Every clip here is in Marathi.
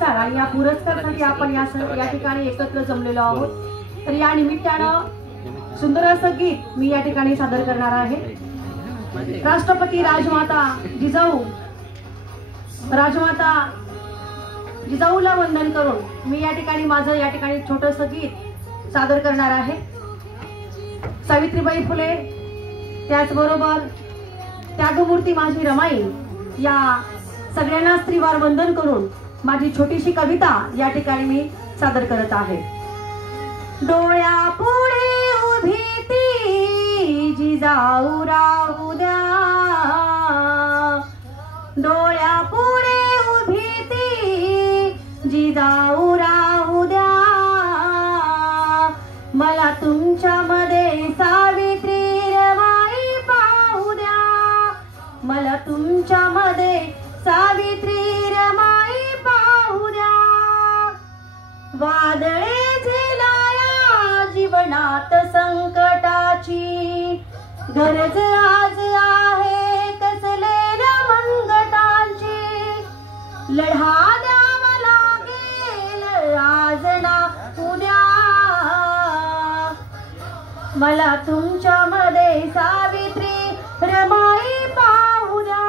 आणि या पुरस्कारासाठी आपण या ठिकाणी एकत्र जमलेलो आहोत। तर या निमित्तानं सुंदर असं गीत मी या ठिकाणी सादर करणार आहे। राष्ट्रपती राजमाता जिजाऊला वंदन करून मी या ठिकाणी माझं या ठिकाणी छोटंसं गीत सादर करणार आहे। सावित्रीबाई फुले त्याचबरोबर त्यागमूर्ती माझी रमाई या सगळ्यांना स्त्रीवार वंदन करून माझी छोटीशी कविता या ठिकाणी मी सादर करत आहे। डोळ्यापुढे उभी ती जिजाऊ राहू द्या, डोळ्यापुढे उभी ती जिजाऊ राहू द्या, मला तुमच्यामध्ये सावित्री रमाई पाहू द्या, मला तुमच्यामध्ये सावित्री रमाई पाहू द्या। वादळे झेलाया जीवनात संकटाची, गरज आज आहे कसलेल्या मनगटांची, लढा द्यावा लागेल आज ना उद्या, मला तुमच्यामध्ये सावित्री रमाई पाहू द्या,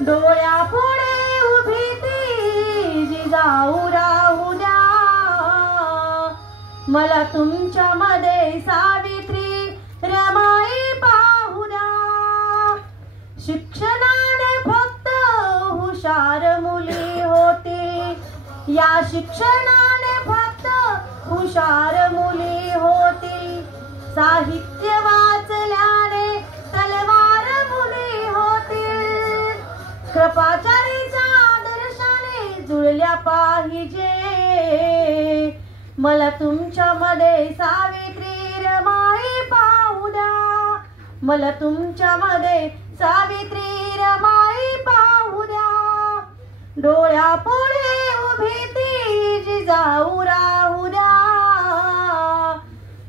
डोळ्यापुढे उभी ती जिजाऊ राहू द्या, मला तुमच्यामध्ये सावित्री रमाई पाहू द्या। शिक्षणाने फक्त हुशार मुली होती, या शिक्षणाने फक्त हुशार मुली होती, साहित्य वाचल्याने तलवार मुली होती, कृपाचारीच्या आदर्शाने जुळल्या पाहिजे, मला तुमच्यामध्ये सावित्री रमाई पाहू द्या, मला तुमच्यामध्ये सावित्री रमाई पाहू द्या, डोळ्यापुढे उभी ती जिजाऊ राहू द्या,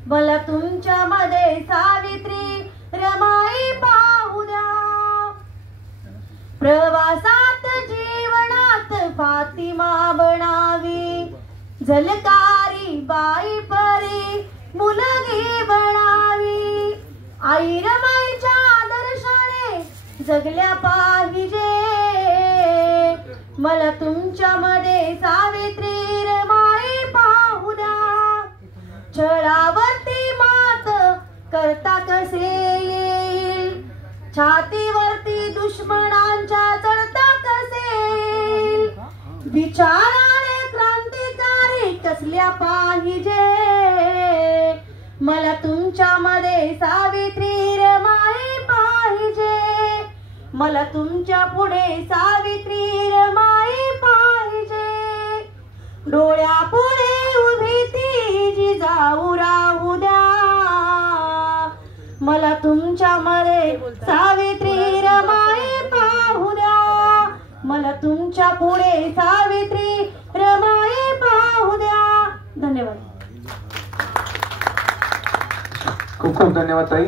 मला तुमच्यामध्ये सावित्री रमाई पाहू द्या। प्रवासात जीवनात फातिमा बनावी, झलकारी बाई परी मुलगी बनावी, आई रमाईच्या आदर्शाने जगल्या पाहिजे, मला तुमच्यामध्ये सावित्री रमाई पाहू द्या, छळावरती मात करता कसे येईल, छातीवरती दुश्मनांच्या चढता कसे येईल, विचाराने क्रांतिकारी कसल्या पाहिजे, मला तुमच्यामध्ये सावित्री रमाई पाहिजे, मला तुमच्या पुढे सावित्री रमाई पाहिजे, डोळ्यापुढे उभी ती जिजाऊ राहू द्या, मला तुमच्यामध्ये सावित्री रमाई पाहू द्या, मला तुमच्या पुढे सावित्री रमाई पाहू द्या। धन्यवाद। खूप खूप धन्यवाद ताई।